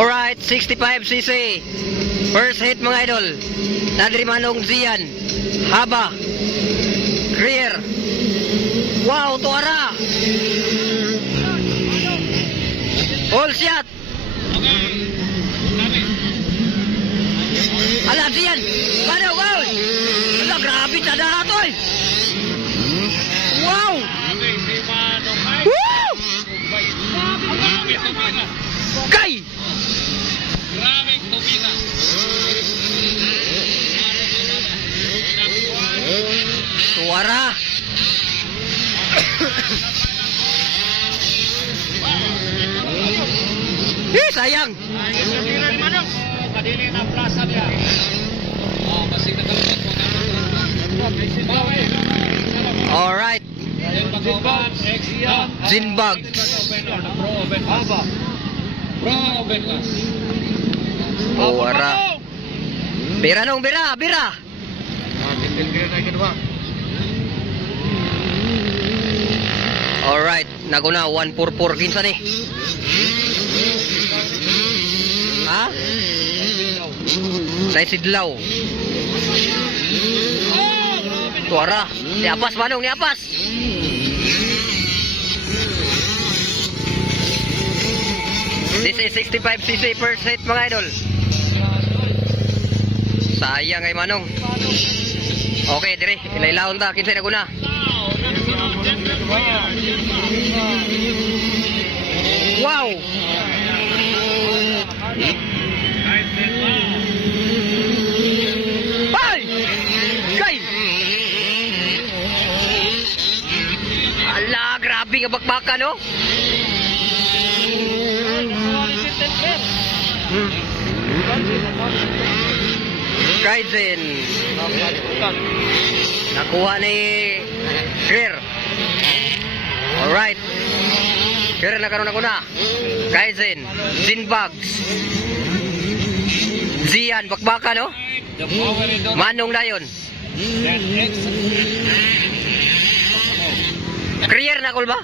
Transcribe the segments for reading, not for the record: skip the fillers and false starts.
Alright, 65cc. First hit mga idol. Nadri Manong Zian. Haba. Clear. Wow, tuara. All shot. Ala, Zian. Ano, wow. Ala, grabe tada ito eh. Wow. Woo! Kay! Grabing tumina. Suara. Sayang. Kadili na plaza niya. Oh, kasi nakalabot mo. Alright. Zinbag. Suara. Bira nung, bira, bira. Alright, naguna 144 kinsa ni. Ha? Sa Sidlaw. Suara. Niapas manong, niapas. This is 65cc first hit mga idol. Sayang kay manong. Okay, dire. Ilailawon ta. Kinsay naguna. Wow! Ay! Kay! Ala, grabe nga bakbakan, no? Kaizen. Nakuha ni Clear. Alright. Clear na karon ako na. Kaizen. Zinbags. Zian. Bakbaka no? Manong na yun. Clear na kul ba?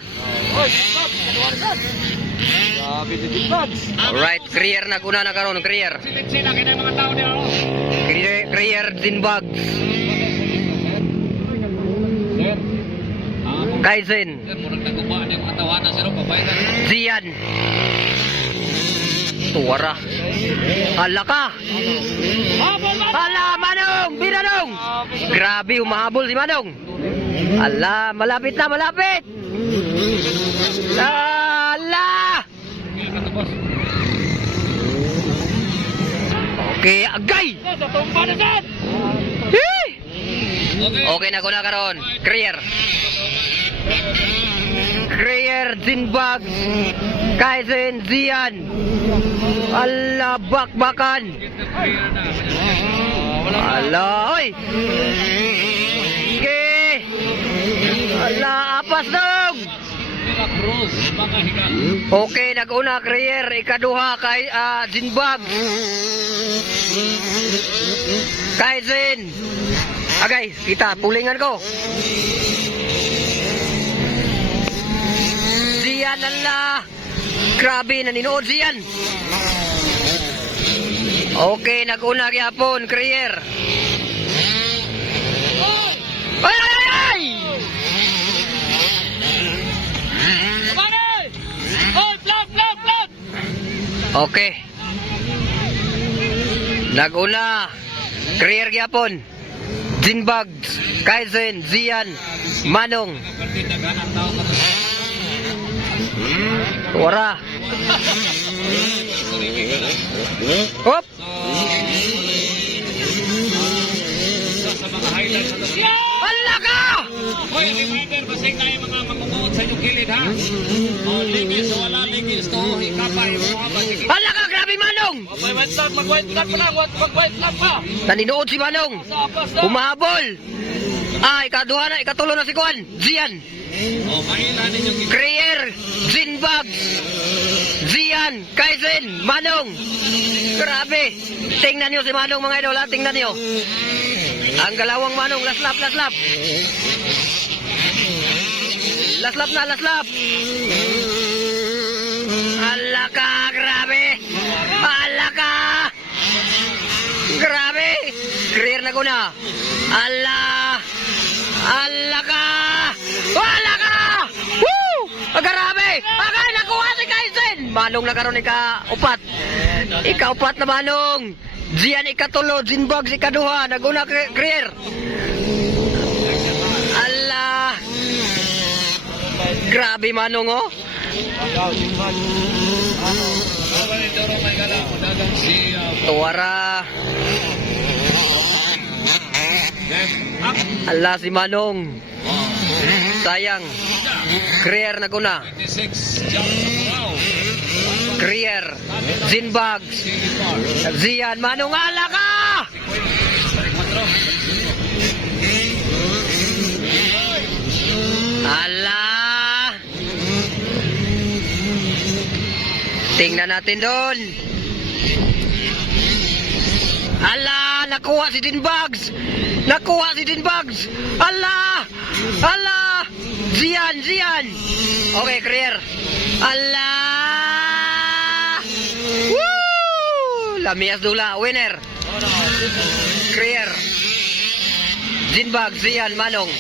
Alright. Clear na kuna na karon. Clear. Clear Zinbags. Kaizen. Zian. Tuwara. Hala ka. Hala, Manong. Binanong. Grabe, umahabol si Manong. Hala, malapit na, malapit. Hala. Okay, agay. Okay na ko na karon. Clear. Clear Zinbag. Kaizen Zian. Ala bakbakan. Ala oy. Okay. Ala apas dong. Okay, nag-una Clear, ikaduha kay Zinbag. Kaizen. Agay, kita pulingan ko. Zian Allah. Grabe, naninood Zian. Okay, nag-una gyapon, Clear. Ay, ay, ay, ay! Okay. Nag-una Clear gyapon. Zinbag, Kaizen, Zian, Manong. Wara. Hop. Hala ka! Hoy, reminder, basig na yung mga mamubuot sa inyong kilid, ha? O, ligis o wala ligis to, hikapay, mga basig. Hala ka, grabe Manong! Mag-white flag pa lang, mag-white flag pa! Naninood si Manong. Humahabol. Ikaduha na, ikatulo na si Kuan. Zian. O, mahina ninyong Clear, Zinbag, Zian, Kaizen, Manong. Grabe. Tingnan nyo si Manong mga idol, ha? Tingnan nyo. Ang galawang Manong, laslap, laslap. Laslap na, laslap. Hala ka, grabe. Laguna. Allah! Allah ka! Wala ka! Woo! Grabe! Agay, nakuha si Kaizen! Manong na karon ika-upat. Ika-upat na Manong. Zian ikatulo, Zinbugs ikaduha. Naguna Krier. Allah! Grabe Manong, oh. Tuwara. Allah si Manong. Sayang. Krier naguna. 26 jump wow. Krier. Zinbugs. Zian. Manong ala ka! Allah! Tingnan natin doon. Allah! Nakuha si Dinbugs! Nakuha si Dinbugs! Allah! Allah! Zian! Zian! Okay, Krier. Allah! Woo! Lamias dula. Winner. Krier. Dinbugs, Zian, Manong.